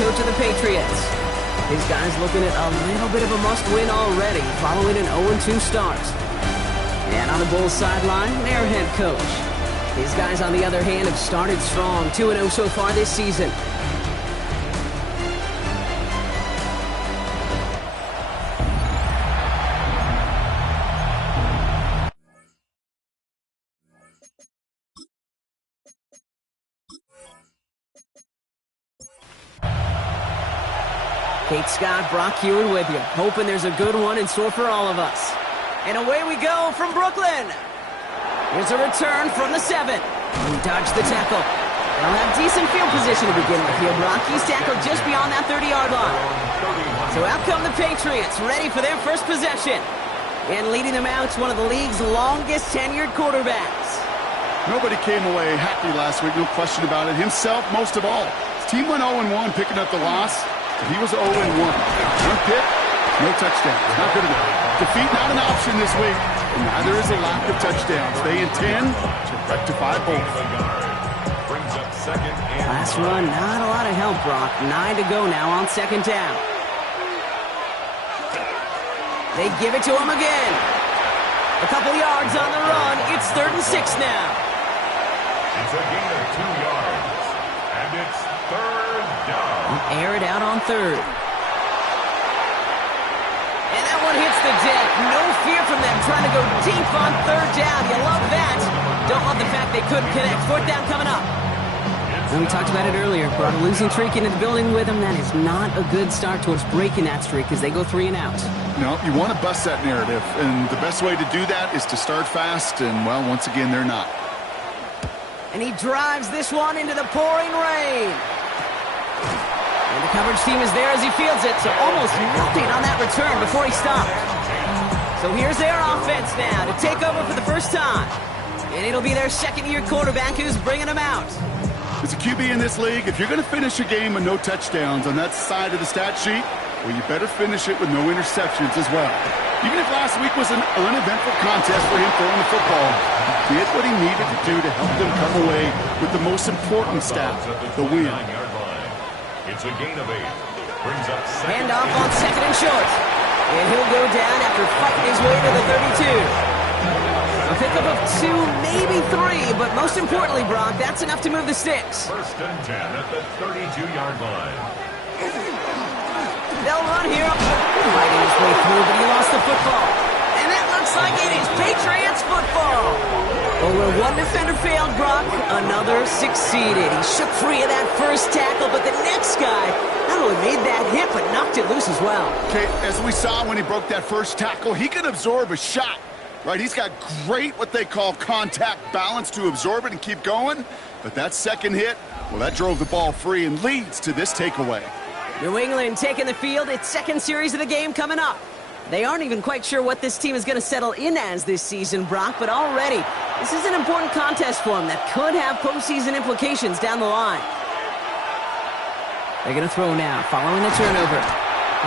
coach of the Patriots. His guys looking at a little bit of a must-win already, following an 0-2 start. And on the Bulls sideline, their head coach. His guys, on the other hand, have started strong, 2-0 so far this season. Kate Scott, Brock Hewitt with you, hoping there's a good one in store for all of us. And away we go from Brooklyn. Here's a return from the 7. He dodged the tackle. They'll have decent field position to begin with here, Brock. He's tackled just beyond that 30-yard line. So out come the Patriots, ready for their first possession. And leading them out, one of the league's longest tenured quarterbacks. Nobody came away happy last week, no question about it. Himself, most of all. His team went 0-1, picking up the loss. He was 0-1. One pick, no touchdowns. Not good enough. Defeat not an option this week, and neither is a lack of touchdowns. They intend to rectify both. Last run, not a lot of help, Brock. 9 to go now on second down. They give it to him again. A couple yards on the run. It's 3rd and 6 now. It's a gain of 2 yards, and it's 3rd down. Air it out on 3rd. And that one hits the deck. No fear from them trying to go deep on 3rd down. You love that. Don't love the fact they couldn't connect. 4th down coming up. And we talked about it earlier. Brought a losing streak into the building with them. That is not a good start towards breaking that streak as they go 3 and out. No, you want to bust that narrative. And the best way to do that is to start fast. And, well, once again, they're not. And he drives this one into the pouring rain. And the coverage team is there as he fields it. So almost nothing on that return before he stopped. So here's their offense now to take over for the first time. And it'll be their second-year quarterback who's bringing them out. As a QB in this league, if you're going to finish a game with no touchdowns on that side of the stat sheet, well, you better finish it with no interceptions as well. Even if last week was an uneventful contest for him throwing the football, he did what he needed to do to help them come away with the most important stat, the win. It's a gain of 8. Brings up second. Handoff on 2nd and short. And he'll go down after fighting his way to the 32. A pickup of 2, maybe 3, but most importantly, Brock, that's enough to move the sticks. 1st and 10 at the 32-yard line. They'll run here. Fighting his way through, but he lost the football. And that looks like it is Patriots football. Well, where one defender failed, Brock, another succeeded. He shook free of that first tackle, but the next guy not only made that hit, but knocked it loose as well. Okay, as we saw when he broke that first tackle, he can absorb a shot. Right, he's got great what they call contact balance to absorb it and keep going. But that second hit, well, that drove the ball free and leads to this takeaway. New England taking the field. Its second series of the game coming up. They aren't even quite sure what this team is going to settle in as this season, Brock, but already this is an important contest for them that could have postseason implications down the line. They're going to throw now, following the turnover.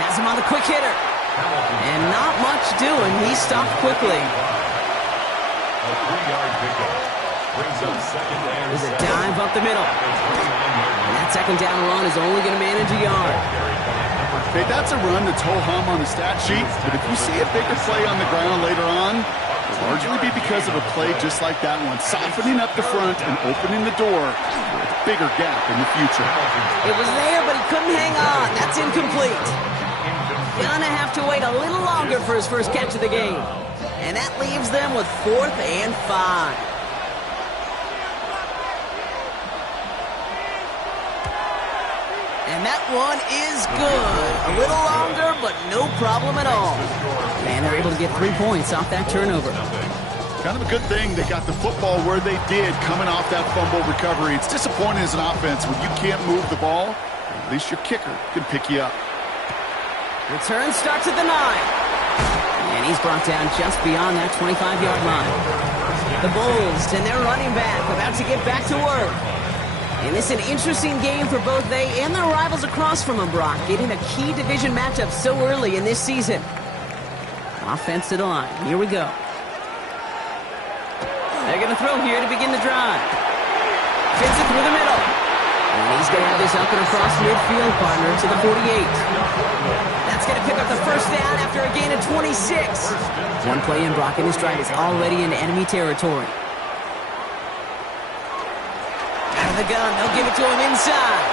Has him on the quick hitter. And not much doing. He stopped quickly. A 3-yard pickup. Brings up second down. There's a dive up the middle. And that second down run is only going to manage a yard. Okay, that's a run that's ho-hum on the stat sheet, but if you see a bigger play on the ground later on, it'll largely be because of a play just like that one, softening up the front and opening the door for a bigger gap in the future. It was there, but he couldn't hang on. That's incomplete. Gonna have to wait a little longer for his first catch of the game. And that leaves them with 4th and 5. And that one is good. A little longer, but no problem at all. And they're able to get 3 points off that turnover. Kind of a good thing they got the football where they did coming off that fumble recovery. It's disappointing as an offense when you can't move the ball. At least your kicker can pick you up. Return starts at the 9. And he's brought down just beyond that 25-yard line. The Bulls and their running back about to get back to work. And it's an interesting game for both they and their rivals across from them, Brock, getting a key division matchup so early in this season. Offense to the line. Here we go. They're going to throw here to begin the drive. Fits it through the middle. And he's going to have this up and across midfield, partner, to the 48. That's going to pick up the first down after a gain of 26. One play in, Brock, and his drive is already in enemy territory. Out of the gun, they'll give it to him inside.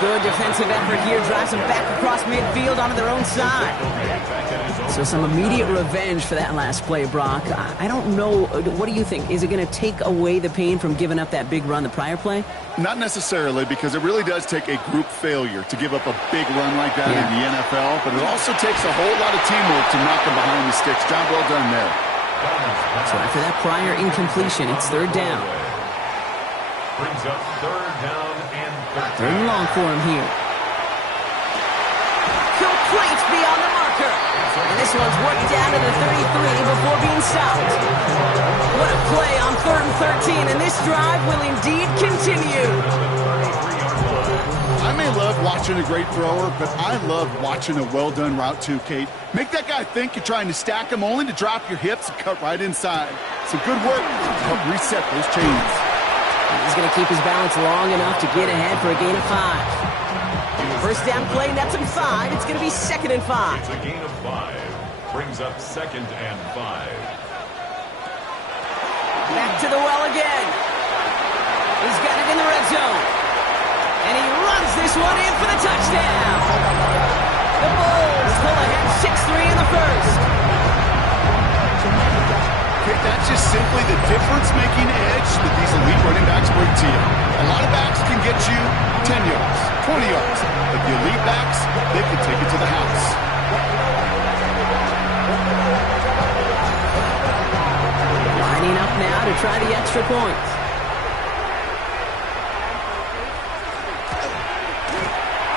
Good defensive effort here, drives them back across midfield onto their own side. So some immediate revenge for that last play, Brock. I don't know, what do you think? Is it going to take away the pain from giving up that big run the prior play? Not necessarily, because it really does take a group failure to give up a big run like that in the NFL, but it also takes a whole lot of teamwork to knock them behind the sticks. Job well done there. So after that prior incompletion, it's third down. Brings up third down and 13. Third and long for him here. Complete beyond the marker. And this one's worked down to the 33 before being stopped. What a play on 3rd and 13, and this drive will indeed continue. I may love watching a great thrower, but I love watching a well-done route too, Kate. Make that guy think you're trying to stack him only to drop your hips and cut right inside. Some good work to help reset those chains. He's going to keep his balance long enough to get ahead for a gain of 5. First down play, nets him 5. It's going to be 2nd and 5. It's a gain of 5. Brings up 2nd and 5. Back to the well again. He's got it in the red zone. And he runs this one in for the touchdown. The Bulls pull ahead 6-3 in the first. Okay, that's just simply the difference-making edge that these elite running backs bring to you. A lot of backs can get you 10 yards, 20 yards, but the elite backs, they can take it to the house. Lining up now to try the extra point.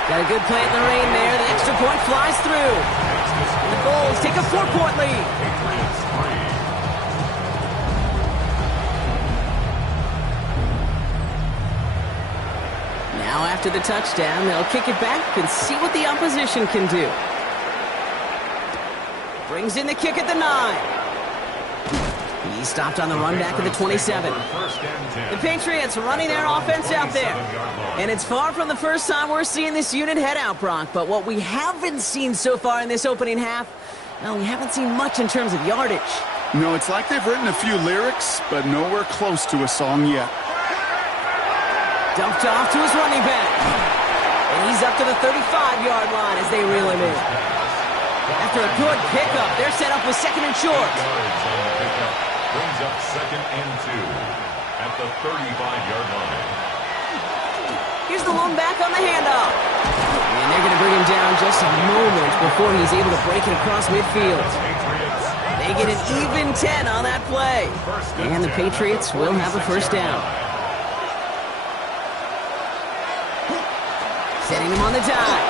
Got a good play in the rain there. The extra point flies through. The Bulls take a 4-point lead. Now after the touchdown, they'll kick it back and see what the opposition can do. Brings in the kick at the 9. He's stopped on the run back at the 27. The Patriots running their offense out there. And it's far from the first time we're seeing this unit head out, Brock. But what we haven't seen so far in this opening half, well, we haven't seen much in terms of yardage. No, it's like they've written a few lyrics, but nowhere close to a song yet. Dumped off to his running back. And he's up to the 35-yard line as they reel him in. After a good pickup, they're set up with 2nd and short. Brings up 2nd and 2 at the 35-yard line. Here's the lone back on the handoff. And they're going to bring him down just a moment before he's able to break it across midfield. They get an even 10 on that play. And the Patriots will have a first down. Setting him on the dive.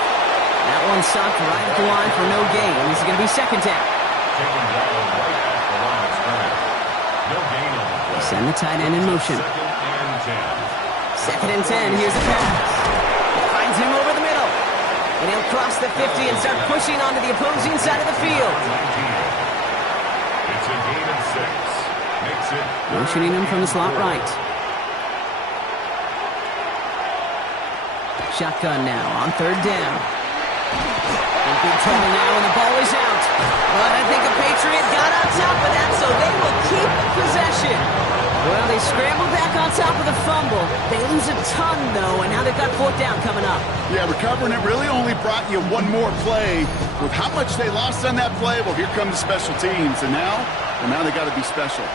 That one stopped right at the line for no gain. This is going to be 2nd down. Send the tight end in motion. 2nd and 10. Here's a pass. Finds him over the middle. And he'll cross the 50 and start pushing onto the opposing side of the field. It's a gain of 6. Makes it motioning him from the slot right. Shotgun now on 3rd down. In big trouble now, and the ball is out. But I think a Patriot got on top of that, so they will keep possession. Well, they scrambled back on top of the fumble. They lose a ton, though, and now they've got 4th down coming up. Yeah, recovering it really only brought you one more play. With how much they lost on that play, well, here come the special teams. And now they got to be special.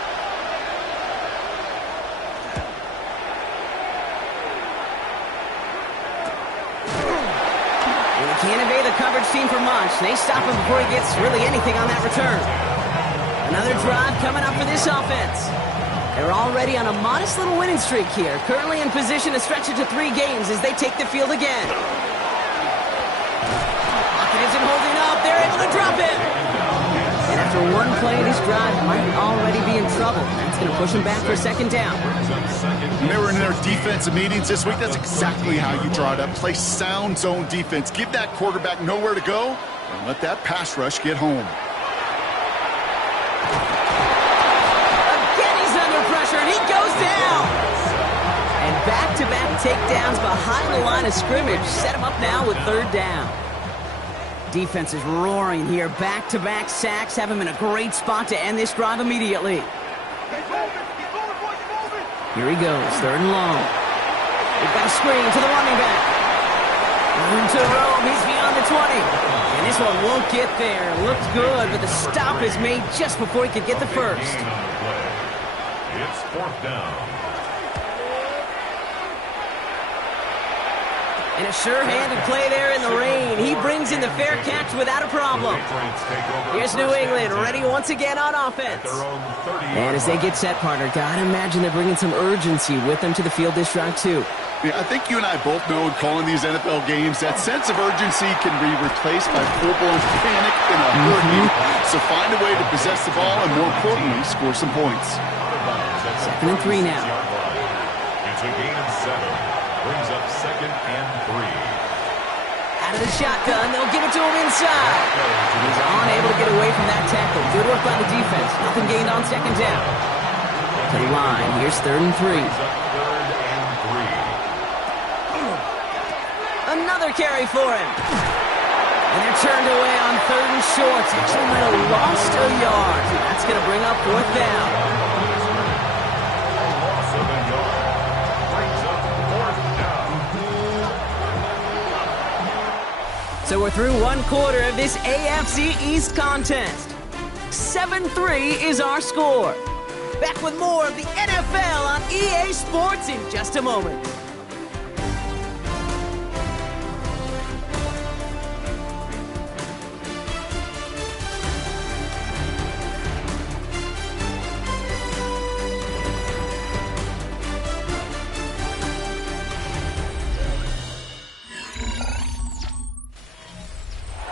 Can't evade the coverage team for much. They stop him before he gets really anything on that return. Another drive coming up for this offense. They're already on a modest little winning streak here. Currently in position to stretch it to 3 games as they take the field again. Pocket isn't holding up. They're able to drop it. And after one play, this drive might already be in trouble. That's going to push them back for 2nd down. When they were in their defensive meetings this week, that's exactly how you draw it up. Play sound zone defense. Give that quarterback nowhere to go, and let that pass rush get home. Again, he's under pressure, and he goes down. And back-to-back takedowns behind the line of scrimmage. Set him up now with third down. Defense is roaring here. Back-to-back sacks have him in a great spot to end this drive immediately. Here he goes, third and long. They've got a screen to the running back. Room to roam, he's beyond the 20. And this one won't get there. Looked good, but the stop is made just before he could get the first. It's fourth down. And a sure-handed play there in the rain. He brings in the fair catch without a problem. Here's New England, ready once again on offense. And as they get set, partner, gotta imagine they're bringing some urgency with them to the field this drive, too. Yeah, I think you and I both know in calling these NFL games that sense of urgency can be replaced by full-blown panic in a hurry. So find a way to possess the ball and, more importantly, score some points. 2nd and 3 now. It's a gain of 7. Brings up 2nd and 3. Out of the shotgun, they'll give it to him inside. He's unable to get away from that tackle. Good work by the defense. Nothing gained on 2nd down. To the line, here's 3rd and 3. Another carry for him. And they're turned away on 3rd and short. Actually might have lost a yard. That's going to bring up 4th down. So we're through one quarter of this AFC East contest. 7-3 is our score. Back with more of the NFL on EA Sports in just a moment.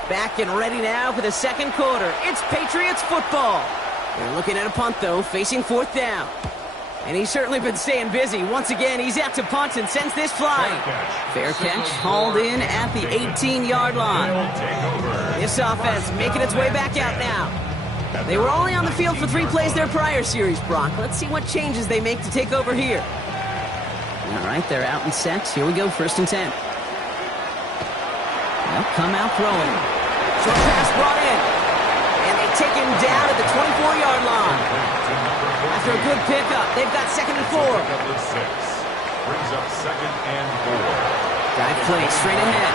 Back and ready now for the second quarter. It's Patriots football. They're looking at a punt, though, facing 4th down. And he's certainly been staying busy. Once again, he's out to punt and sends this flying. Fair catch, hauled in at the 18-yard line. This offense making its way back out now. They were only on the field for 3 plays their prior series, Brock. Let's see what changes they make to take over here. All right, they're out and set. Here we go, 1st and 10. They'll come out throwing. Short pass brought in. And they take him down at the 24-yard line. After a good pickup, they've got 2nd and 4. Brings up 2nd and 4. Dive play straight ahead.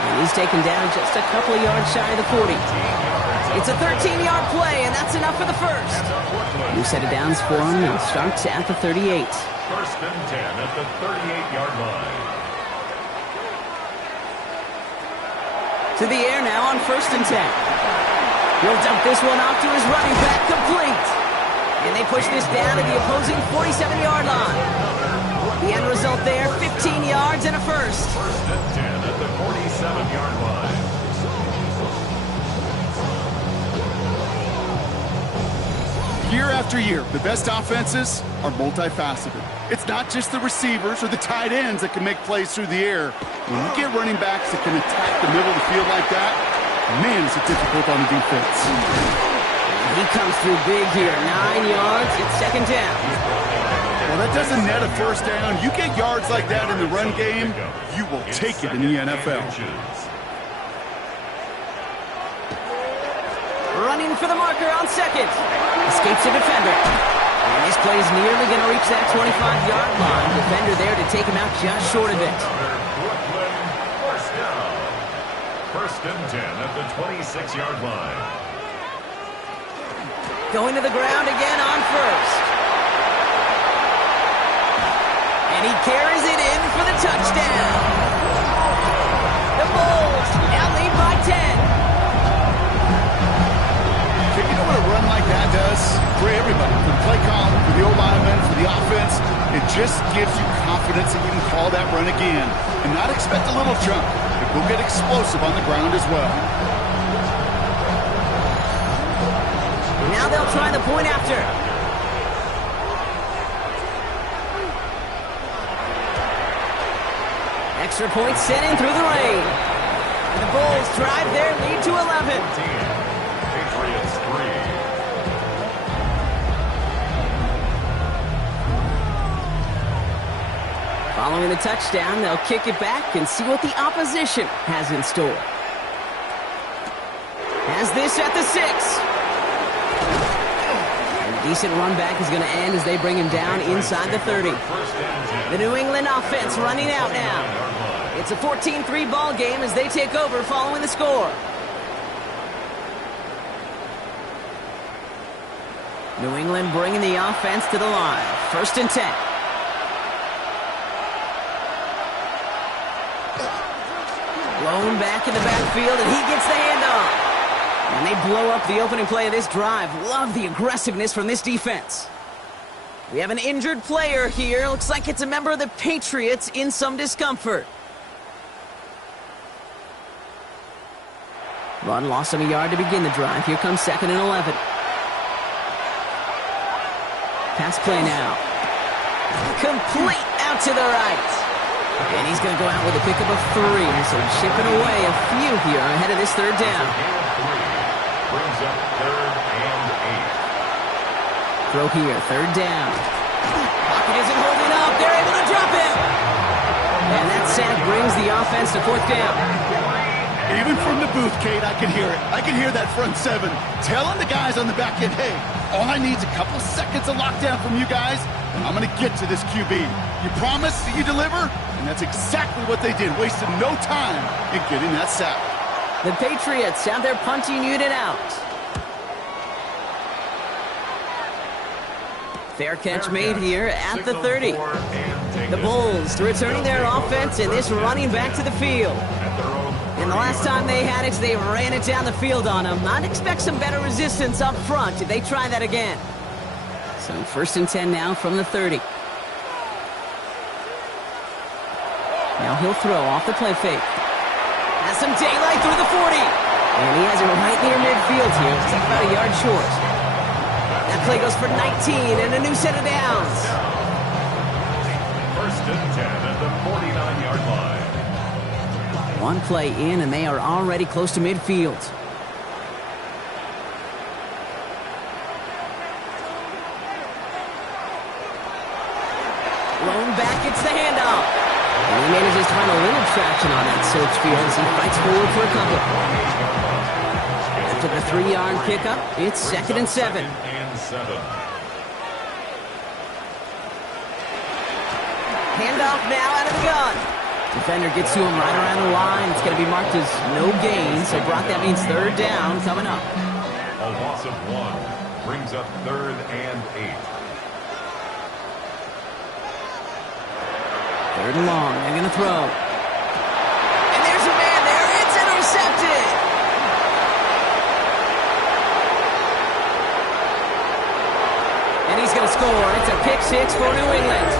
And he's taken down just a couple of yards shy of the 40. It's a 13-yard play, and that's enough for the first. New set of downs for him. It starts at the 38. 1st and 10 at the 38-yard line. To the air now on 1st and 10. He'll dump this one off to his running back, complete. And they push this down to the opposing 47-yard line. The end result there, 15 yards and a first. 1st and 10 at the 47-yard line. Year after year, the best offenses are multifaceted. It's not just the receivers or the tight ends that can make plays through the air. When you get running backs that can attack the middle of the field like that, man, is it difficult on the defense. He comes through big here. 9 yards, it's 2nd down. Well, that doesn't net a first down. You get yards like that in the run game, you will take it in the NFL. Running for the marker on 2nd. Escapes the defender. And this play's nearly going to reach that 25-yard line. Defender there to take him out just short of it. Brooklyn, 1st down. 1st and 10 at the 26-yard line. Going to the ground again on 1st. And he carries it in for the touchdown. The Bulls now lead by 10. You know what a run like that does for everybody, for the play column, for the O-lineman, for the offense? It just gives you confidence that you can call that run again and not expect a little chunk. It will get explosive on the ground as well. Now they'll try the point after. Extra point sent in through the rain. And the Bulls drive their lead to 11. Patriots 3. Following the touchdown, they'll kick it back and see what the opposition has in store. Has this at the 6. A decent run back is going to end as they bring him down inside the 30. The New England offense running out now. It's a 14-3 ball game as they take over following the score. New England bringing the offense to the line. 1st and 10. Blown back in the backfield, and he gets the handoff. And they blow up the opening play of this drive. Love the aggressiveness from this defense. We have an injured player here. Looks like it's a member of the Patriots in some discomfort. Run lost him a yard to begin the drive. Here comes 2nd and 11. Pass play now. Complete out to the right. And he's going to go out with a pickup of 3. So chipping away a few here ahead of this 3rd down. Brings up 3rd and 8. Throw here, 3rd down. Pocket isn't holding up. They're able to drop him. And that sack brings the offense to 4th down. Even from the booth, Kate, I can hear it. I can hear that front 7 telling the guys on the back end, hey, all I need is a couple seconds of lockdown from you guys, and I'm going to get to this QB. You promise that you deliver? And that's exactly what they did, wasted no time in getting that sack. The Patriots have their punting unit out. Fair catch made here at the 30. The Bulls returning their offense in this running back to the field. And the last time they had it, they ran it down the field on him. I'd expect some better resistance up front if they try that again. So 1st and 10 now from the 30. Now he'll throw off the play fake. Has some daylight through the 40. And he has it right near midfield here. It's about a yard short. That play goes for 19 and a new set of downs. 1st and 10 at the 49-yard line. One play in, and they are already close to midfield. Blown back, it's the handoff. And he manages to find a little traction on that search field as he fights forward for a couple. After the 3-yard pickup, it's 2nd and 7. Handoff now out of the gun. Defender gets to him right around the line. It's going to be marked as no gain, so Brock, that means 3rd down coming up. A loss of 1 brings up 3rd and 8. 3rd and long. They're going to throw. And there's a man there. It's intercepted. And he's going to score. It's a pick 6 for New England.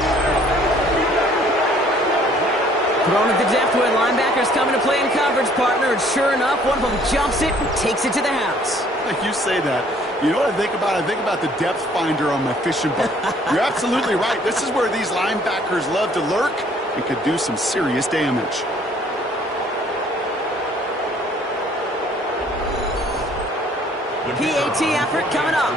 Thrown at the depth where linebackers coming to play in coverage, partner. And sure enough, one of them jumps it and takes it to the house. You say that. You know what I think about? I think about the depth finder on my fishing boat. You're absolutely right. This is where these linebackers love to lurk and could do some serious damage. PAT effort coming up.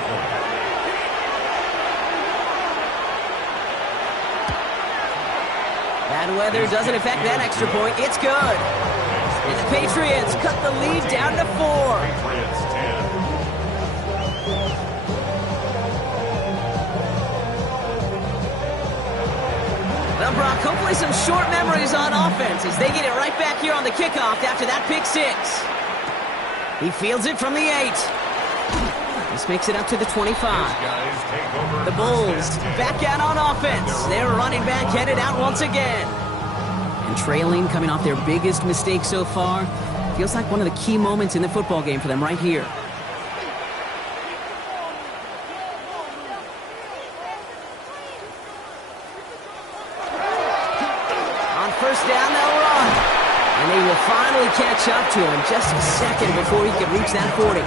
Bad weather doesn't affect that extra point. It's good. And the Patriots cut the lead down to 4. Patriots 10. Well, Brock, hopefully some short memories on offense as they get it right back here on the kickoff after that pick 6. He fields it from the 8. This makes it up to the 25. The Bulls back out on offense. Their running back headed out once again. And trailing, coming off their biggest mistake so far. Feels like one of the key moments in the football game for them right here. On 1st down, they'll run. And they will finally catch up to him just a second before he can reach that 40.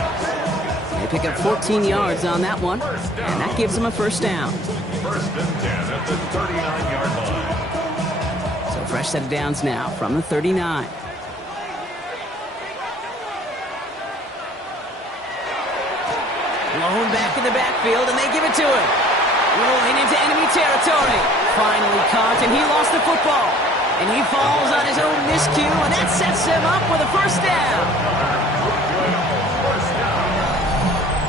They pick up 14 yards on that one, and that gives them a 1st down. 1st and 10 at the 39-yard line. So fresh set of downs now from the 39. Blown back in the backfield, and they give it to him. Rolling into enemy territory. Finally caught, and he lost the football. And he falls on his own miscue, and that sets him up with a first down. First down.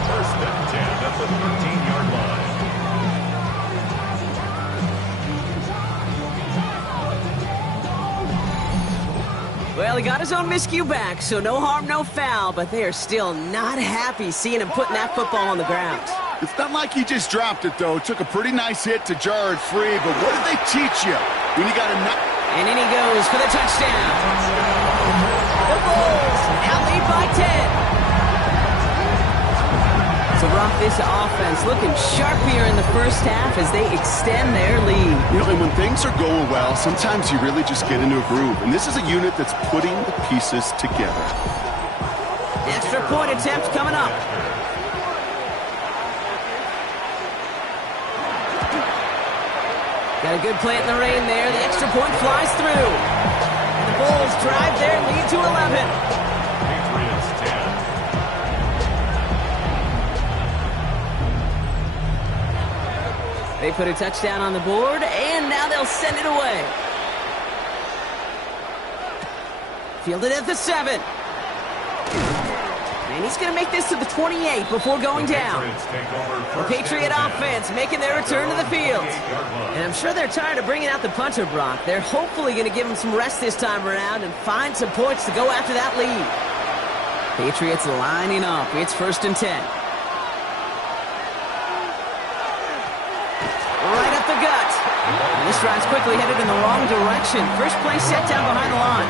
First and 10 at the 13-yard line. Well, he got his own miscue back, so no harm, no foul, but they are still not happy seeing him putting that football on the ground. It's not like he just dropped it, though. Took a pretty nice hit to jar it free, but what did they teach you? When you got a... And in he goes for the touchdown. The Bulls now lead by 10. So, Brock, this offense looking sharp here in the first half as they extend their lead. You know, and when things are going well, sometimes you really just get into a groove. And this is a unit that's putting the pieces together. Extra point attempt coming up. Got a good plant in the rain there. The extra point flies through. And the Bulls drive their lead to 11. Patriots 10. They put a touchdown on the board, and now they'll send it away. Fielded at the 7. And he's going to make this to the 28 before going down. The Patriot offense making their return to the field. And I'm sure they're tired of bringing out the punter, Brock. They're hopefully going to give him some rest this time around and find some points to go after that lead. Patriots lining up. It's first and 10. Right up the gut. And this drive's quickly headed in the wrong direction. First play set down behind the line.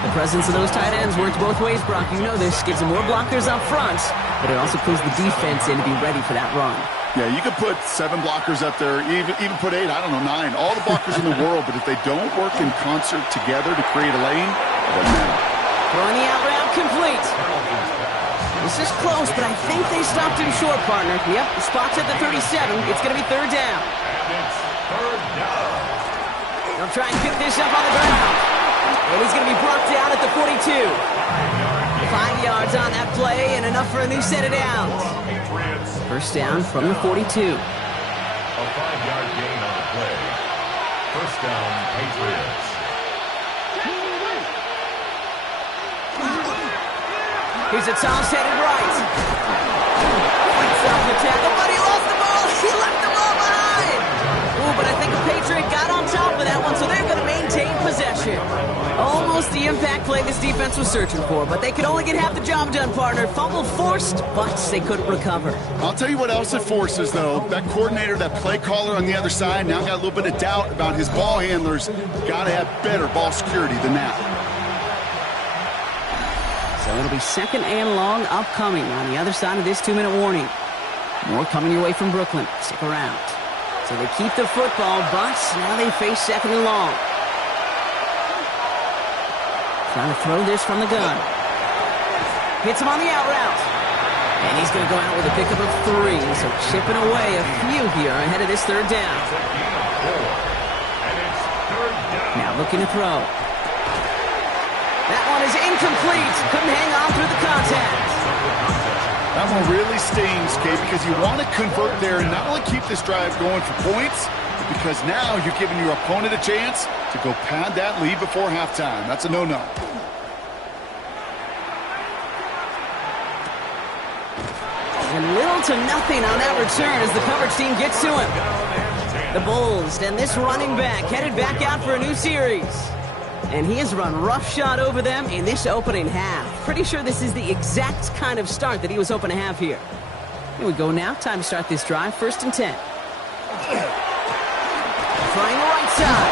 The presence of those tight ends works both ways, Brock. You know this. Gives them more blockers up front, but it also pulls the defense in to be ready for that run. Yeah, you could put 7 blockers up there, even put 8, I don't know, 9. All the blockers in the world, but if they don't work in concert together to create a lane, it doesn't matter. Throwing the out route complete. This is close, but I think they stopped him short, partner. Yep, the spot's at the 37. It's going to be third down. And it's third down. They'll try and pick this up on the ground. And he's going to be brought down at the 42. 5 yards on that play and enough for a new set of downs. First down from the 42. A 5-yard gain on the play. First down, Patriots. Here's a toss headed right. Fights off the tackle, but he lost the ball. He left the ball behind. Ooh, but I think a Patriot got on top of that one, so they're going to maintain possession. Almost the impact play this defense was searching for, but they could only get half the job done, partner. Fumble forced, but they couldn't recover. I'll tell you what else it forces, though. That coordinator, that play caller on the other side, now got a little bit of doubt about his ball handlers. Got to have better ball security than that. So it'll be second and long upcoming on the other side of this 2-minute warning. More coming your way from Brooklyn. Stick around. So they keep the football, but now they face second and long. Trying to throw this from the gun. Hits him on the out route. And he's going to go out with a pickup of 3. So chipping away a few here ahead of this third down. Now looking to throw. That one is incomplete. Couldn't hang on through the contact. That one really stings, Kate, because you want to convert there and not only keep this drive going for points, but because now you're giving your opponent a chance to go pad that lead before halftime. That's a no-no. And little to nothing on that return as the coverage team gets to him. The Bulls and this running back headed back out for a new series. And he has run roughshod over them in this opening half. Pretty sure this is the exact kind of start that he was hoping to have here. Here we go now. Time to start this drive. First and 10. Trying the right side.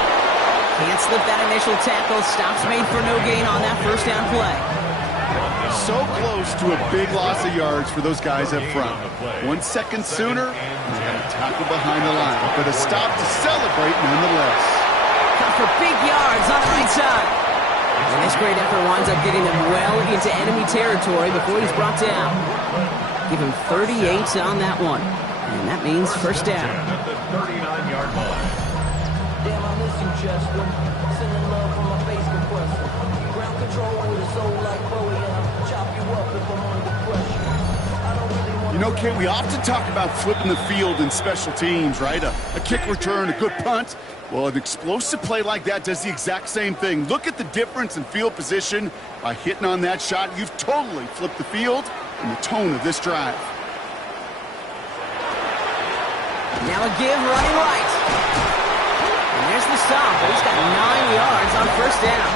Can't slip that initial tackle. Stops made for no gain on that first down play. So close to a big loss of yards for those guys up front. 1 second sooner, he's got a tackle behind the line. But a stop to celebrate nonetheless. Cut for big yards on the right side. And this great effort winds up getting him well into enemy territory before he's brought down. Give him 38 on that one. And that means first down. At the 39-yard line. Damn, I miss you, Chester. Sending love from my face compressor. Ground control with a soul like Bowie, and I'll chop you up if I'm under pressure. I don't really want You know, Kate, we often talk about flipping the field in special teams, right? A kick return, a good punt. Well, an explosive play like that does the exact same thing. Look at the difference in field position. By hitting on that shot, you've totally flipped the field and the tone of this drive. Now a give running right. And there's the stop, but he's got 9 yards on first down.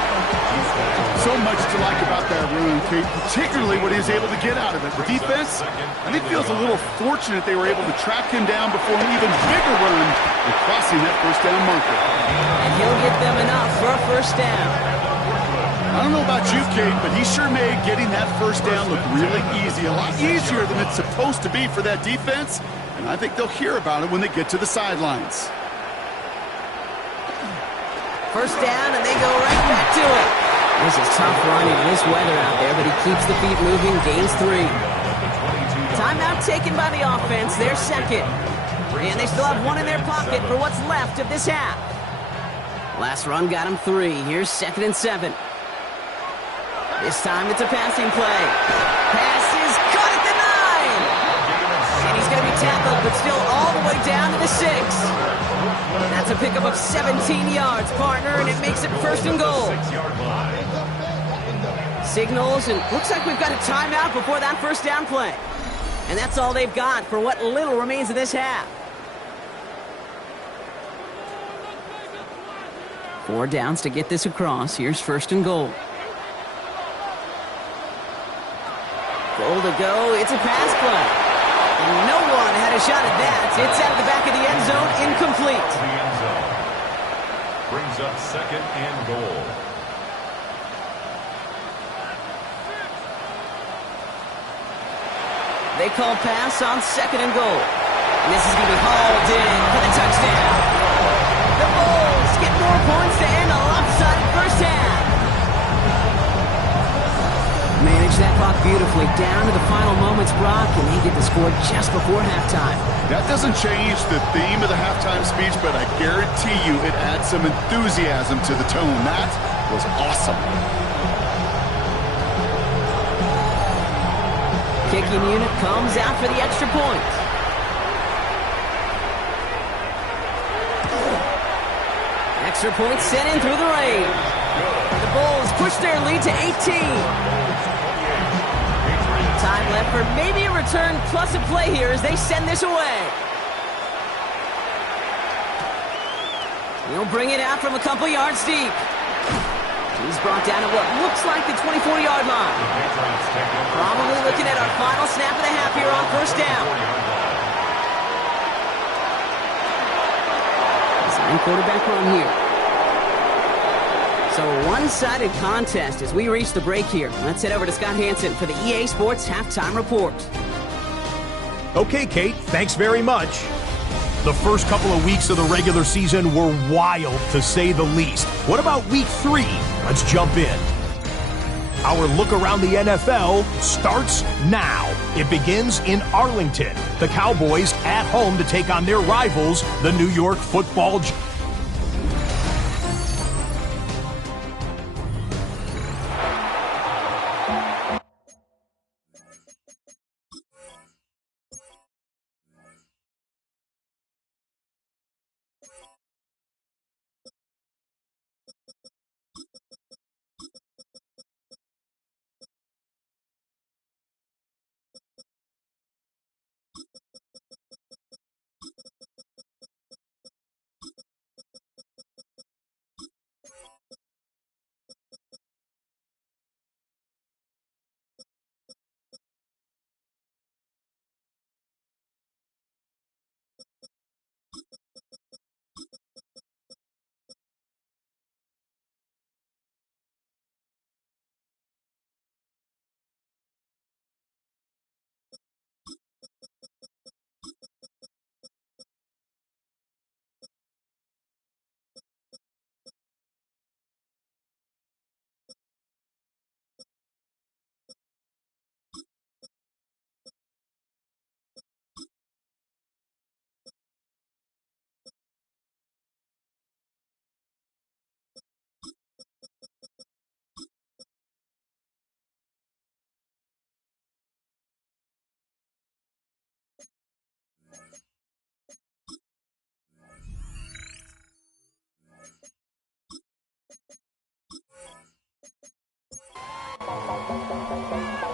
So much to like about that run, Kate, particularly what he was able to get out of it. The defense, I think, feels a little fortunate they were able to track him down before an even bigger run and crossing that first down marker. And he'll get them enough for a first down. I don't know about you, Kate, but he sure made getting that first down look really easy. A lot easier than it's supposed to be for that defense, and I think they'll hear about it when they get to the sidelines. First down, and they go right back to it. This is tough run in this weather out there, but he keeps the feet moving, gains 3. Timeout taken by the offense, their second. And they still have 1 in their pocket for what's left of this half. Last run got him 3. Here's 2nd and 7. This time it's a passing play. Pass is caught at the 9! And he's going to be tackled, but still all the way down to the 6. That's a pickup of 17 yards, partner, and it makes it 1st and goal. Signals, and looks like we've got a timeout before that first down play. And that's all they've got for what little remains of this half. 4 downs to get this across. Here's 1st and goal. Goal to go. It's a pass play. And no one had a shot at that. It's out of the back of the end zone, incomplete. The end zone. Brings up 2nd and goal. They call pass on 2nd and goal. And this is going to be hauled in for the touchdown. The Bulls get more points to end a lopsided first half. Manage that clock beautifully down to the final moments, Brock, and they get the score just before halftime. That doesn't change the theme of the halftime speech, but I guarantee you it adds some enthusiasm to the tone. That was awesome. Kicking unit comes out for the extra point. Extra point sent in through the rain. The Bulls push their lead to 18. Time left for maybe a return plus a play here as they send this away. He'll bring it out from a couple yards deep. He's brought down at what looks like the 24-yard line. Probably looking at our final snap of the half here on first down. Design quarterback run here. So a one-sided contest as we reach the break here. Let's head over to Scott Hansen for the EA Sports Halftime Report. Okay, Kate, thanks very much. The first couple of weeks of the regular season were wild, to say the least. What about week 3? Let's jump in. Our look around the NFL starts now. It begins in Arlington. The Cowboys at home to take on their rivals, the New York Football Giants.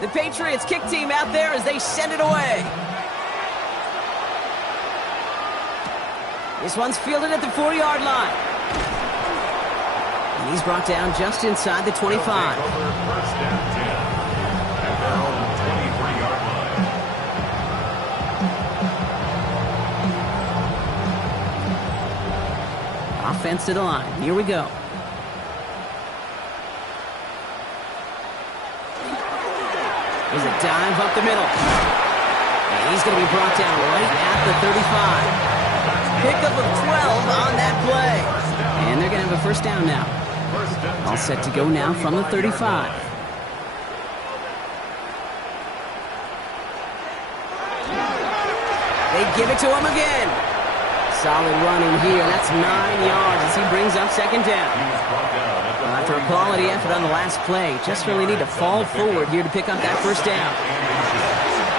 the Patriots kick team out there as they send it away. This one's fielded at the 40-yard line. And he's brought down just inside the 25. First and 10 at their own 23-yard line. Offense to the line. Here we go. There's a dive up the middle. And he's going to be brought down right at the 35. Pickup of 12 on that play. And they're going to have a first down now. All set to go now from the 35. They give it to him again. Solid running here. That's 9 yards as he brings up second down. Well, after a quality effort on the last play, just really need to fall forward here to pick up that first down.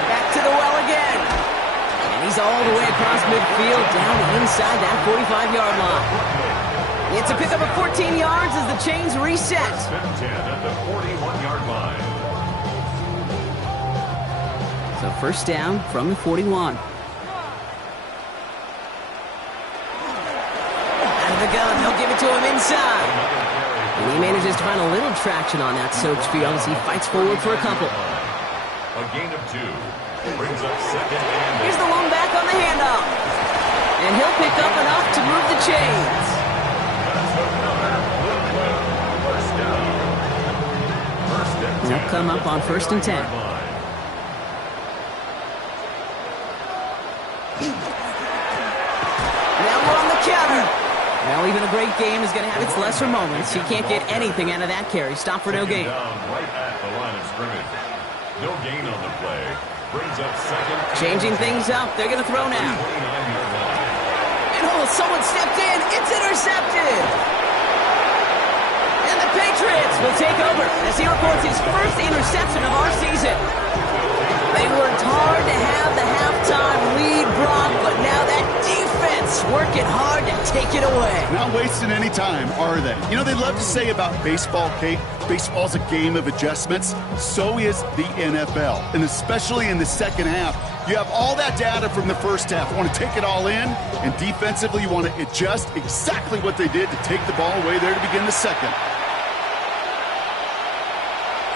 Back to the well again. And he's all the way across midfield down inside that 45-yard line. It's a pickup of 14 yards as the chains reset. First and 10 at the 41-yard line. So first down from the 41. The gun, they'll give it to him inside. And he manages to find a little traction on that soaked field as he fights forward for a couple. A gain of 2 brings up second and Here's the lone back on the handoff. And he'll pick up enough to move the chains. They'll come up on first and 10. Now we're on the counter. Well, even a great game is going to have its lesser moments. He can't get anything out of that carry. Stop for no gain. down right at the line of scrimmage. No gain on the play. Brings up second. Changing things up. They're going to throw now. 29-yard line. And oh, someone stepped in. It's intercepted. And the Patriots will take over as he records his first interception of our season. They worked hard to have the halftime lead, Brock, but now that defense working hard to take it away. Not wasting any time, are they? You know, they love to say about baseball, Kate, baseball's a game of adjustments. So is the NFL. And especially in the second half, you have all that data from the first half. You want to take it all in, and defensively, you want to adjust exactly what they did to take the ball away there to begin the second.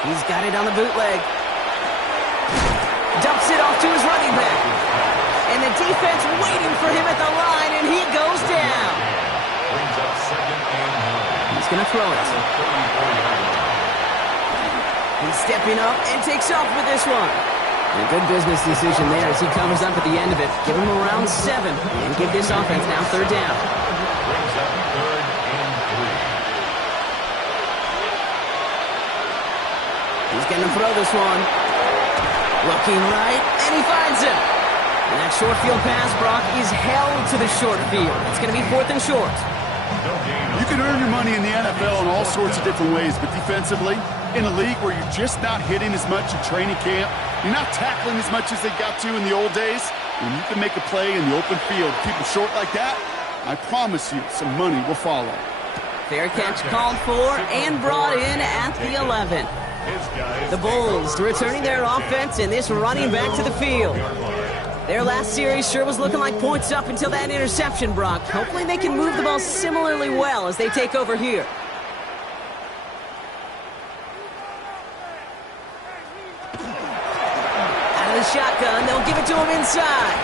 He's got it on the bootleg. Dumps it off to his running back. And the defense waiting for him at the line, and he goes down. Brings up second and 9. He's going to throw it. 34-yard line. He's stepping up and takes off with this one. And a good business decision there as he covers up at the end of it. Give him around 7 and give this offense now third down. Brings up third and 3. He's going to throw this one. Looking right, and he finds him. And that short field pass, Brock, is held to the short field. It's going to be fourth and short. You can earn your money in the NFL in all sorts of different ways, but defensively, in a league where you're just not hitting as much in training camp, you're not tackling as much as they got to in the old days, when you can make a play in the open field, keep it short like that, I promise you some money will follow. Fair catch called for and brought in at the 11. The Bulls returning their offense and this running back to the field. Their last series sure was looking like points up until that interception, Brock. Hopefully they can move the ball similarly well as they take over here. Out of the shotgun, they'll give it to him inside.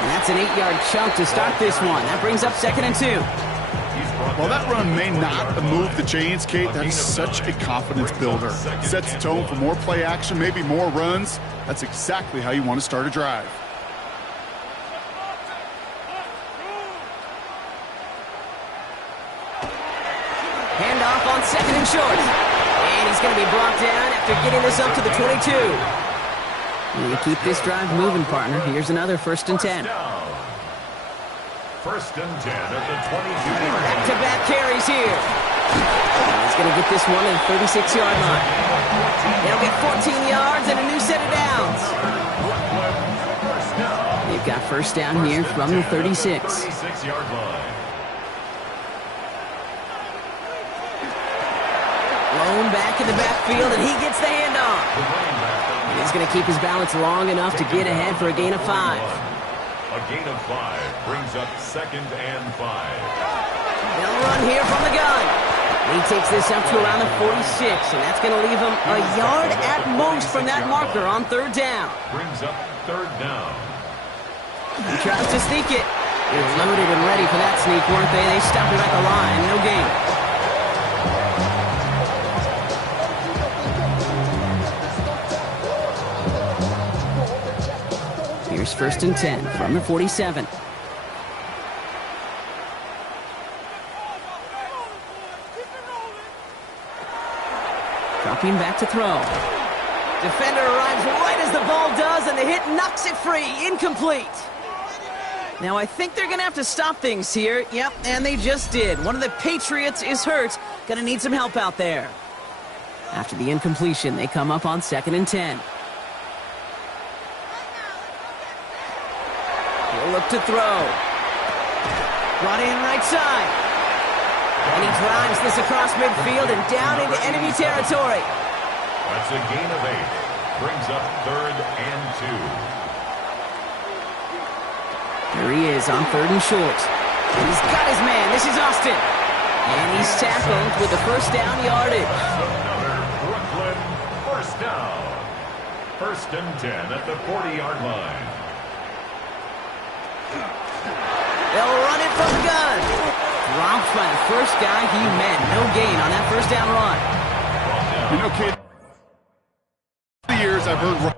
And that's an 8-yard chunk to start this one. That brings up second and 2. While that run may not have moved the chains, Kate, that's such a confidence builder. Sets the tone for more play action, maybe more runs. That's exactly how you want to start a drive. Handoff on second and short. And he's going to be brought down after getting this up to the 22. You keep this drive moving, partner. Here's another first and 10. First and 10 at the 22-yard line. Back-to-back carries here. And he's going to get this one at the 36-yard line. They'll get 14 yards and a new set of downs. They've got first down here from the 36. 36-yard line. Lone back in the backfield, and he gets the handoff. The running back And he's going to keep his balance long enough to get ahead for a gain of 5. A gain of 5 brings up 2nd and 5. They'll run here from the gun. He takes this up to around the 46, and that's going to leave him a yard at most from that marker on 3rd down. Brings up 3rd down. He tries to sneak it. They're loaded and ready for that sneak, weren't they? They stopped him at the line. No gain. Here's 1st and 10 from the 47. Dropping back to throw. Defender arrives right as the ball does, and the hit knocks it free. Incomplete. Now, I think they're going to have to stop things here. Yep, and they just did. One of the Patriots is hurt. Going to need some help out there. After the incompletion, they come up on 2nd and 10. He'll look to throw. Brought in right side. And he drives this across midfield and down into enemy territory. That's a gain of 8. Brings up 3rd and 2. Here he is on 3rd and short. He's got his man. This is Austin. And he's tackled with the 1st down yardage. Another Brooklyn 1st down. 1st and 10 at the 40-yard line. They'll run it from the gun. Dropped by the first guy he met. No gain on that 1st down run. You know, kid, for years I've heard...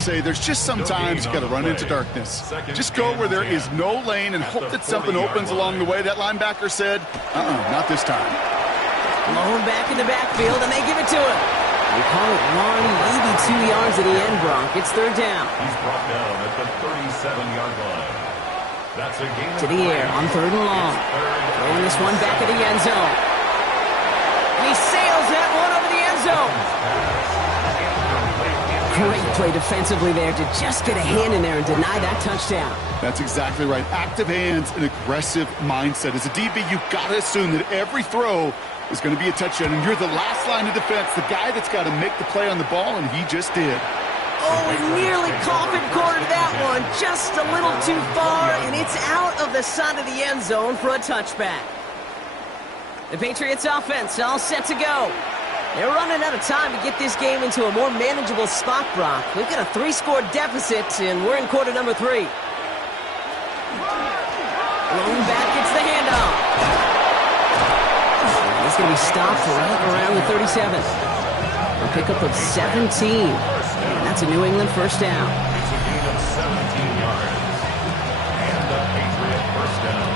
say there's just sometimes you got to run into darkness. Just go where there is no lane and hope that something opens along the way. That linebacker said, not this time. Blown back in the backfield, and they give it to him. They call it 1, maybe 2 yards at the end, Bronk. It's 3rd down. He's brought down at the 37-yard line. That's a gain to the air on 3rd and long. Throwing this one back at the end zone. He sails that one over the end zone. Great play defensively there to just get a hand in there and deny that touchdown. That's exactly right. Active hands and aggressive mindset. As a DB, you've got to assume that every throw is going to be a touchdown, and you're the last line of defense, the guy that's got to make the play on the ball, and he just did. Oh, he nearly coffin cornered that one. Just a little too far, and it's out of the side of the end zone for a touchback. The Patriots offense all set to go. They're running out of time to get this game into a more manageable spot, Brock. We've got a 3-score deficit, and we're in quarter number 3. Blown back gets the handoff. He's going to be stopped right around the 37. A pickup of 17. And that's a New England 1st down. It's a gain of 17 yards. And a Patriot 1st down.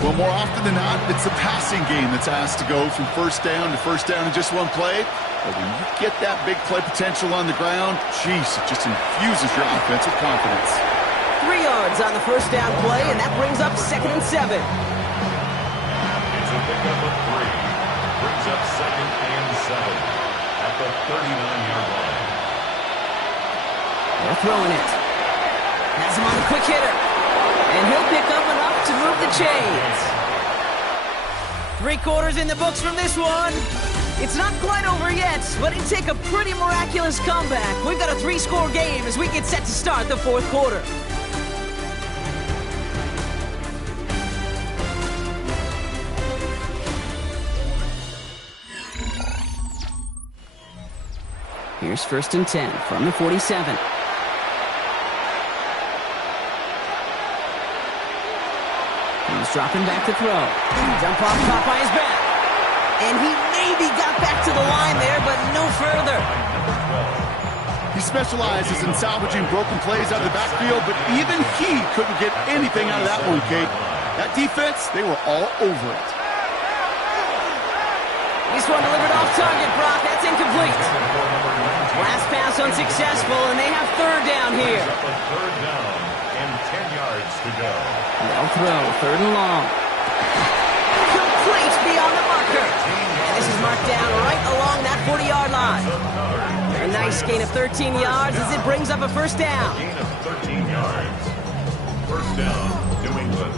Well, more often than not, it's the passing game that's asked to go from 1st down to 1st down in just one play. But when you get that big play potential on the ground, geez, it just infuses your offense with confidence. 3 yards on the 1st down play, and that brings up 2nd and 7. It's a pickup of 3. Brings up 2nd and 7 at the 39-yard line. They're throwing it. Has him on a quick hitter. And he'll pick up enough to move the chains. 3 quarters in the books from this one. It's not quite over yet, but it'd take a pretty miraculous comeback. We've got a 3-score game as we get set to start the 4th quarter. Here's 1st and 10 from the 47. He's dropping back to throw. Jump off, caught by his back. And he maybe got back to the line there, but no further. He specializes in salvaging broken plays out of the backfield, but even he couldn't get anything out of that one, Kate. That defense, they were all over it. This one delivered off target, Brock. That's incomplete. Last pass unsuccessful, and they have third down here. Third down and 10 yards to go. They'll throw, third and long. Complete beyond the marker. And this is marked down right along that 40-yard line. A nice gain of 13 yards as it brings up a first down. Gain of 13 yards. First down, New England.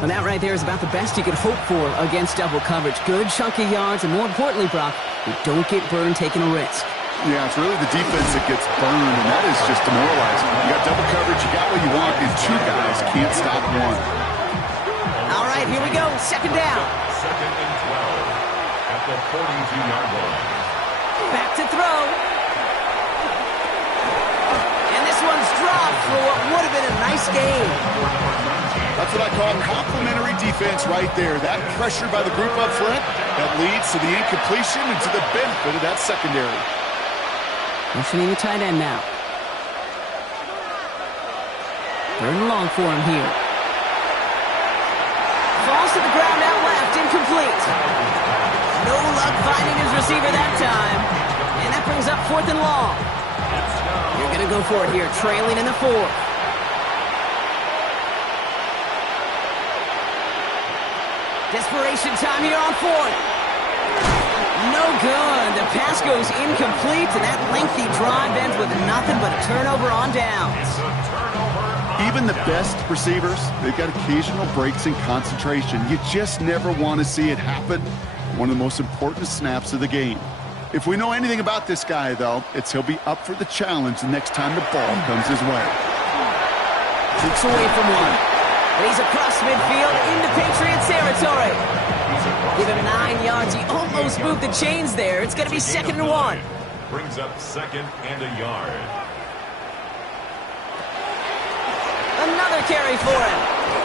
And that right there is about the best you could hope for against double coverage. Good chunky yards, and more importantly, Brock, you don't get burned taking a risk. Yeah, it's really the defense that gets burned, and that is just demoralizing. You got double coverage, you got what you want, and two guys can't stop one. All right, here we go. Second down. Second and 12 at the 42-yard line. Back to throw. And this one's dropped for what would have been a nice game. That's what I call complimentary defense right there. That pressure by the group up front, that leads to the incompletion and to the benefit of that secondary. Motioning the tight end now. Third and long for him here. Falls to the ground out left, incomplete. No luck finding his receiver that time. And that brings up fourth and long. You're going to go for it here, trailing in the fourth. Desperation time here on fourth. No good. The pass goes incomplete, and that lengthy drive ends with nothing but a turnover on downs. Even the best receivers, they've got occasional breaks in concentration. You just never want to see it happen. One of the most important snaps of the game. If we know anything about this guy, though, it's he'll be up for the challenge the next time the ball comes his way. Keeps away from one. And he's across midfield into Patriots territory. Give him 9 yards. He almost moved the chains there. It's going to be second and one. Brings up second and a yard. Another carry for him.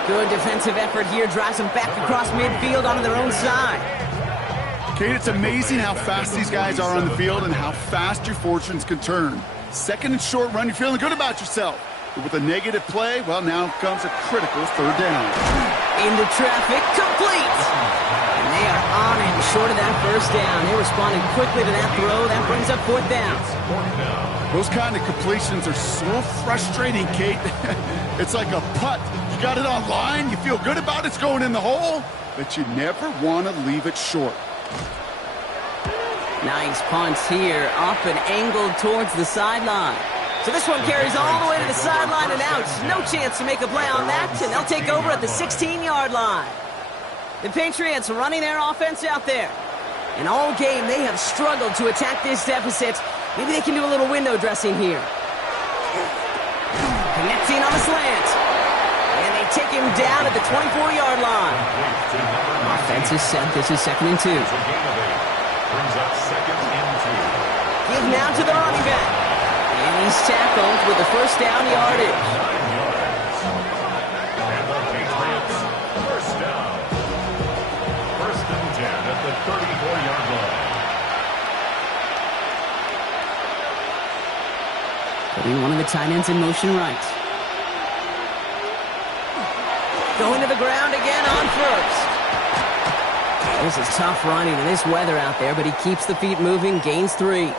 Good defensive effort here. Drives them back across midfield onto their own side. Kate, it's amazing how fast these guys are on the field and how fast your fortunes can turn. Second and short run, you're feeling good about yourself. But with a negative play, well, now comes a critical third down. Into traffic, complete. And they are on and short of that first down. They're responding quickly to that throw. That brings up fourth down. Those kind of completions are so frustrating, Kate. It's like a putt. You got it on line, you feel good about it's going in the hole, but you never want to leave it short. Nice punts here, up and angled towards the sideline. So this one carries all the way to the sideline and out. No chance to make a play on that, and they'll take over at the 16-yard line. The Patriots running their offense out there. And all game, they have struggled to attack this deficit. Maybe they can do a little window dressing here. Connecting on the slant. And they take him down at the 24-yard line. Offense is set. This is second and 2. Brings up second and 2. Give now to the running back. And he's tackled with the first down yardage. 9 yards. And the Patriots, first down. First and 10 at the 34-yard line. Putting one of the tight ends in motion right. Going to the ground again on first. This is tough running in this weather out there, but he keeps the feet moving, gains 3.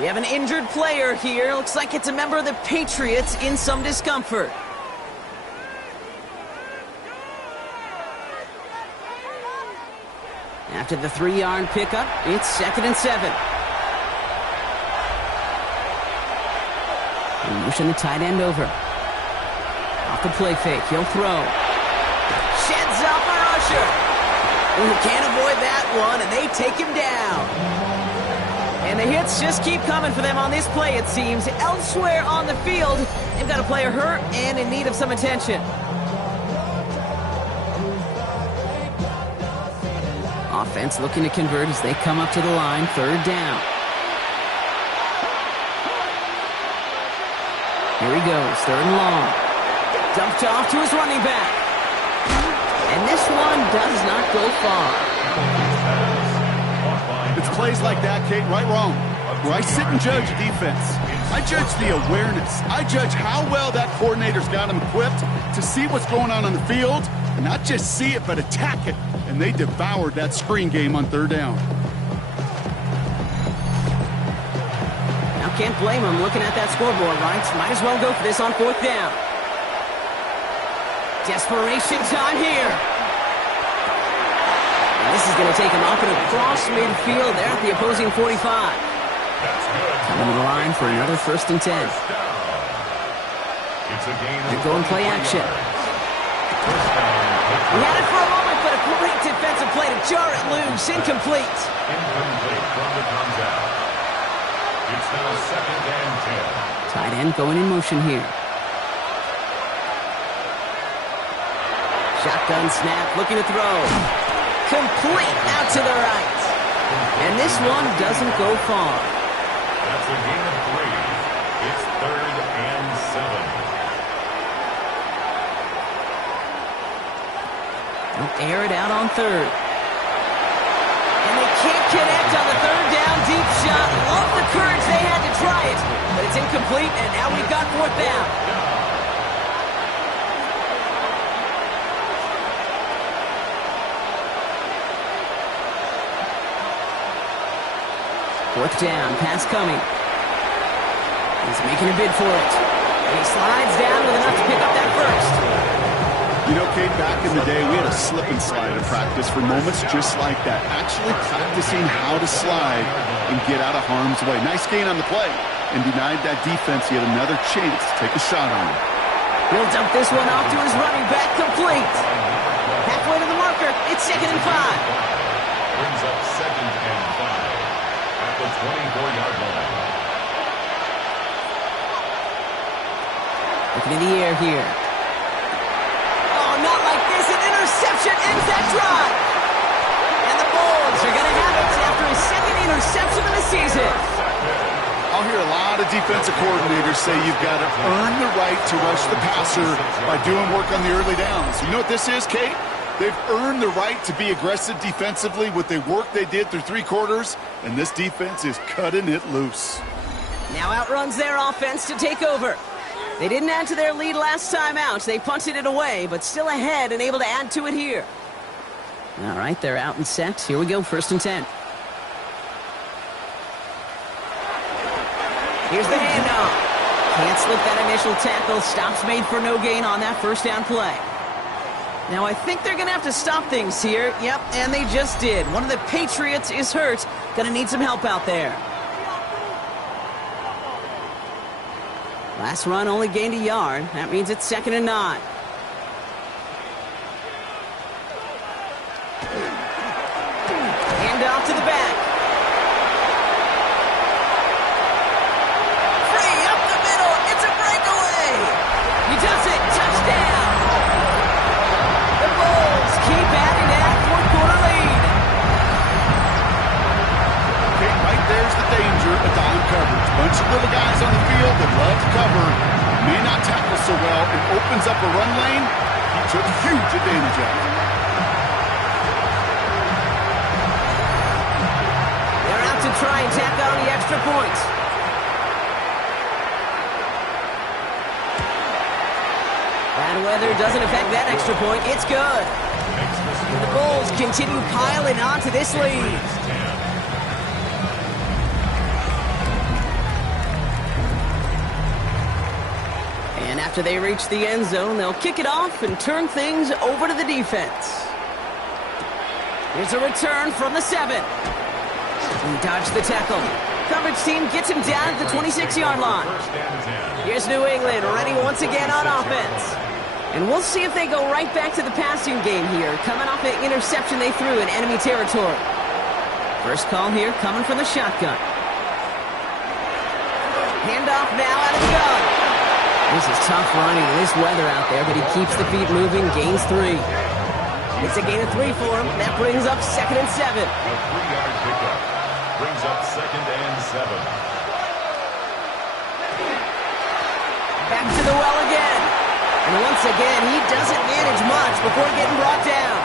We have an injured player here. Looks like it's a member of the Patriots in some discomfort. After the 3-yard pickup, it's second and 7. We motion the tight end over. Off the play fake, he'll throw. Sheds off a rusher. Ooh, can't avoid that one, and they take him down. And the hits just keep coming for them on this play, it seems. Elsewhere on the field, they've got a player hurt and in need of some attention. Offense looking to convert as they come up to the line, third down. Here he goes, third and long. Dumped off to his running back. And this one does not go far. It's plays like that, Kate, right wrong. Where I sit and judge a defense. I judge the awareness. I judge how well that coordinator's got him equipped to see what's going on the field, and not just see it, but attack it. And they devoured that screen game on third down. Now can't blame him looking at that scoreboard, right? Might as well go for this on fourth down. Desperation time here. And this is going to take him up and across midfield there at the opposing 45. Coming to the line for another 1st and 10. They're going play action. He had it for a moment, but a great defensive play to jar it loose. Incomplete. Incomplete from the contact. It's now 2nd and 10. Tight end going in motion here. Shotgun snap, looking to throw. Complete out to the right. And this one doesn't go far. That's a gain of 3. It's 3rd and 7. They'll air it out on third. And they can't connect on the third down deep shot. Love the courage they had to try it. But it's incomplete, and now we've got fourth down. Fourth down, pass coming. He's making a bid for it. And he slides down with enough to pick up that first. You know, Kate, back in the day, we had a slip and slide in practice for moments just like that. Actually practicing how to slide and get out of harm's way. Nice gain on the play. And denied that defense yet another chance to take a shot on him. He'll dump this one off to his running back, complete. Halfway to the marker, it's 2nd and 5. Brings up 2nd and 5 at the 24-yard line. Looking in the air here. Oh, not like this. An interception ends that drive. And the Bulls are going to have it after his 2nd interception of the season. I'll hear a lot of defensive coordinators say you've got to earn the right to rush the passer by doing work on the early downs. You know what this is, Kate? They've earned the right to be aggressive defensively with the work they did through 3 quarters, and this defense is cutting it loose. Now outruns their offense to take over. They didn't add to their lead last time out. They punted it away, but still ahead and able to add to it here. All right, they're out and set. Here we go, 1st and 10. Here's the handoff. Can't slip that initial tackle. Stops made for no gain on that 1st down play. Now, I think they're going to have to stop things here. Yep, and they just did. One of the Patriots is hurt. Going to need some help out there. Last run only gained a yard. That means it's 2nd and 9. Hand off to the back. Free up the middle. It's a breakaway. He does it. Touchdown. The Bulls keep adding that 4th quarter lead. Okay, right there's the danger of dime coverage. Bunch of little guys on the field that love to cover, may not tackle so well, and opens up a run lane. He took huge advantage of it. They're out to try and tack on the extra point. Bad weather doesn't affect that extra point. It's good. The Bulls continue piling onto this lead. And after they reach the end zone, they'll kick it off and turn things over to the defense. Here's a return from the 7. He dodged the tackle. Coverage team gets him down at the 26-yard line. Here's New England ready once again on offense. And we'll see if they go right back to the passing game here, coming off the interception they threw in enemy territory. First call here coming from the shotgun. Handoff now out of the gun. This is tough running in this weather out there, but he keeps the feet moving, gains 3. It's a gain of 3 for him. That brings up 2nd and 7. A 3-yard pickup brings up 2nd and 7. Back to the well again. And once again, he doesn't manage much before getting brought down.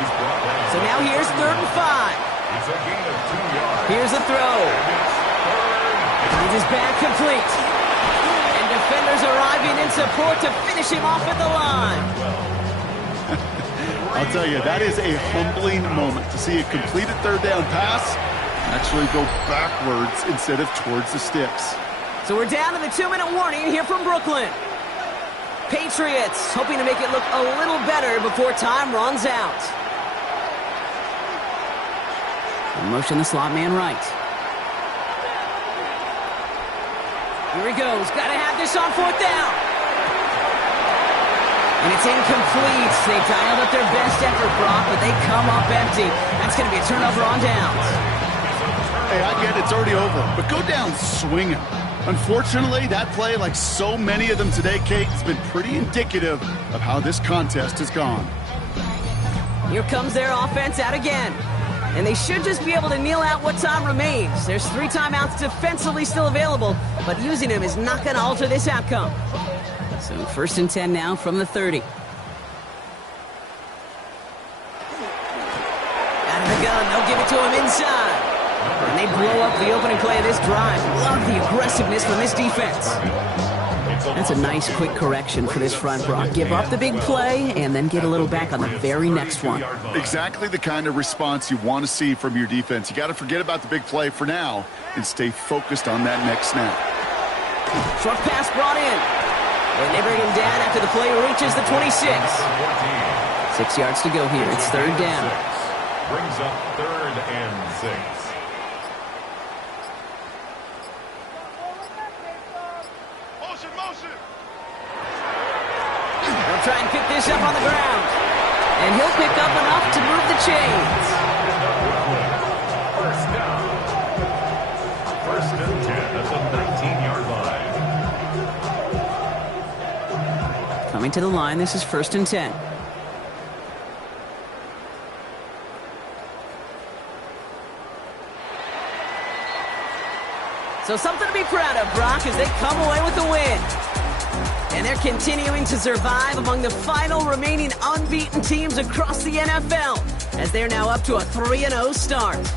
He's brought down. So now here's 3rd and 5. It's a gain of 2 yards. Here's a throw. Finds his back complete. And defenders arriving in support to finish him off at the line. I'll tell you, that is a humbling moment to see a completed 3rd down pass actually go backwards instead of towards the sticks. So we're down to the 2-minute warning here from Brooklyn. Patriots hoping to make it look a little better before time runs out. Motion the slot man right. Here he goes. Got to have this on 4th down. And it's incomplete. They dialed up their best effort, Brock, but they come up empty. That's going to be a turnover on downs. Hey, I get it's already over, but go down swinging. Unfortunately, that play, like so many of them today, Kate, has been pretty indicative of how this contest has gone. Here comes their offense out again. And they should just be able to kneel out what time remains. There's 3 timeouts defensively still available, but using them is not going to alter this outcome. So 1st and 10 now from the 30. Out of the gun, they'll give it to him inside. And they blow up the opening play of this drive. Love the aggressiveness from this defense. That's a nice quick correction for this front, Brock. Give up the big play and then get a little back on the very next one. Exactly the kind of response you want to see from your defense. You got to forget about the big play for now and stay focused on that next snap. Short pass brought in. And they bring him down after the play reaches the 26. 6 yards to go here. It's 3rd down. Brings up 3rd and 6. They'll try and pick this up on the ground. And he'll pick up enough to move the chains. 1st down. 1st and 10 at the 19-yard line. Coming to the line, this is 1st and 10. So something to be proud of, Brock, as they come away with the win. And they're continuing to survive among the final remaining unbeaten teams across the NFL, as they're now up to a 3-0 start.